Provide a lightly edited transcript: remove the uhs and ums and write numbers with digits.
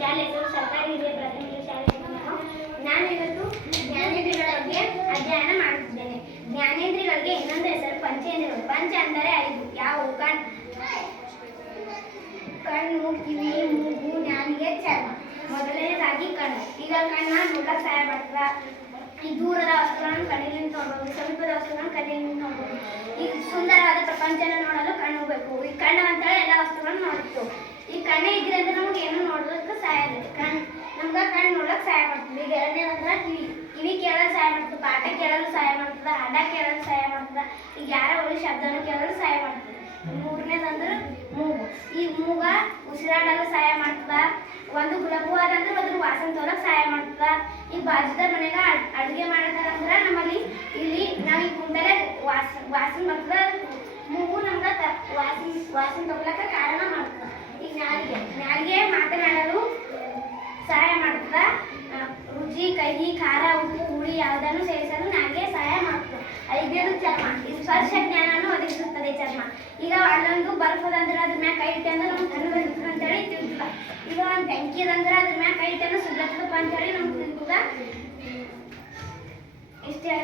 ಶಾಲೆ ಹೆಸರು ಸರ್ಕಾರಿ ಹಿರಿಯ ಪ್ರಾಥಮಿಕ ಶಾಲೆ. ನಾನು ಇವತ್ತು ಜ್ಞಾನೇಂದ್ರಿಯಗಳ ಬಗ್ಗೆ ಅಧ್ಯಯನ ಮಾಡುತ್ತಿದ್ದೇನೆ. ಜ್ಞಾನೇಂದ್ರಿಯಗಳಿಗೆ ಇನ್ನೊಂದು ಹೆಸರು ಪಂಚೇಂದ್ರಿಯಗಳು. ಪಂಚ ಅಂದರೆ 5. ಯಾವುವು? ಕಣ್ಣು, ಕಿವಿ, ಮೂಗು, ನಾಲಿಗೆ, ಚರ್ಮ. ಮೊದಲನೇದಾಗಿ ಕಣ್ಣು. ಈಗ ಕಣ್ಣ ನೋಡಕ್ಕೆ ಸಹಾಯ ಮಾಡ್ತದ. ಈ ದೂರದ ವಸ್ತುಗಳನ್ನು ಕಣ್ಣಿನಿಂದ ನೋಡ್ಬೋದು, ಸಮೀಪದ ವಸ್ತುಗಳನ್ನು ಕಣ್ಣಿನಿಂದ ನೋಡ್ಬೋದು. ಈ ಸುಂದರವಾದ ಪ್ರಪಂಚನ ನೋಡಲು ಕಣ್ಣು ಬೇಕು. ಈ ಕಣ್ಣು ಅಂತೇಳಿ ಎಲ್ಲ ವಸ್ತುಗಳನ್ನು ನೋಡ್ತು. ಈ ಕಣ್ಣೇ ಇದ್ರಿಂದ ನಮ್ಗೆ ಏನು ನೋಡೋದಕ್ಕೆ ಸಹಾಯ ಆಗುತ್ತೆ. ನಮ್ಗೆ ಕಣ್ಣು ನೋಡಕ್ಕೆ ಸಹಾಯ ಮಾಡ್ತದೆ. ಈಗ ಎರಡನೇದಂದ್ರೆ ಕಿವಿ. ಕಿವಿ ಕೇಳಲು ಸಹಾಯ ಮಾಡ್ತದೆ, ಪಾಠ ಕೇಳಲು ಸಹಾಯ ಮಾಡ್ತದೆ, ಹಾಡ ಕೇಳಲು ಸಹಾಯ ಮಾಡ್ತದೆ, ಈಗ ಯಾರೋ ಒಳ್ಳೆ ಶಬ್ದನ ಕೇಳಲು ಸಹಾಯ ಮಾಡ್ತದೆ. ಮೂರನೇದಂದ್ರೆ ಮೂಗು. ಈ ಮೂಗ ಉಸಿರಾಡಲು ಸಹಾಯ ಮಾಡ್ತದ. ಒಂದು ಲಘುವಾದಂದ್ರೆ ಅದ್ರ ವಾಸನೆ ತೋರಕ್ಕೆ ಸಹಾಯ ಮಾಡ್ತದ. ಈ ಬಾಜುದ ಮನೆಗೆ ಅಡುಗೆ ಮಾಡತಾರಂದ್ರೆ ನಮ್ಮಲ್ಲಿ ಇಲ್ಲಿ ನಾವು ಈ ಕುಂತಲೇ ವಾಸನೆ ಬರ್ತದ. ಮೂಗು ನಮ್ಗೆ ವಾಸನೆ ತಗೊಳಕ್ಕೆ ಕಾರಣ ಮಾಡ್ತದ. ಈಗ ನಾಲಿಗೆ ಮಾತನಾಡಲು ಸಹಾಯ ಮಾಡ್ತದ. ರುಚಿ, ಕಹಿ, ಖಾರ, ಉಪ್ಪು, ಹುಳಿ ಯಾವುದನ್ನು ಸೇರಿಸಲು ನಾಲಿಗೆ ಸಹಾಯ ಮಾಡ್ತದೆ. ಐದನೇದು ಚರ್ಮ. ಈ ಸ್ಪರ್ಶ ಜ್ಞಾನವನ್ನು ಒದಗಿಸುತ್ತದೆ ಚರ್ಮ. ಈಗ ಅಲ್ಲೊಂದು ಬರ್ತದಂದ್ರೆ ಅದ್ರ ಮ್ಯಾಗ ಕೈ ಇಟ್ಟೆ ಅಂದ್ರೆ ನಮ್ಗೆ ಕಣ್ಣು ಬರ್ತದೆ ಅಂತೇಳಿ ತಿಳಿತದ. ಈಗ ಒಂದು ಬೆಂಕಿ ಅದಂದ್ರೆ ಅದ್ರ ಮ್ಯಾಗ ಕೈ ಇಟ್ಟೆ ಅಂದ್ರೆ ಸುಡ್ಲತ್ತದಪ್ಪ ಅಂತೇಳಿ ನಮ್ಗೆ ತಿಳಿತದ. ಇಷ್ಟೇ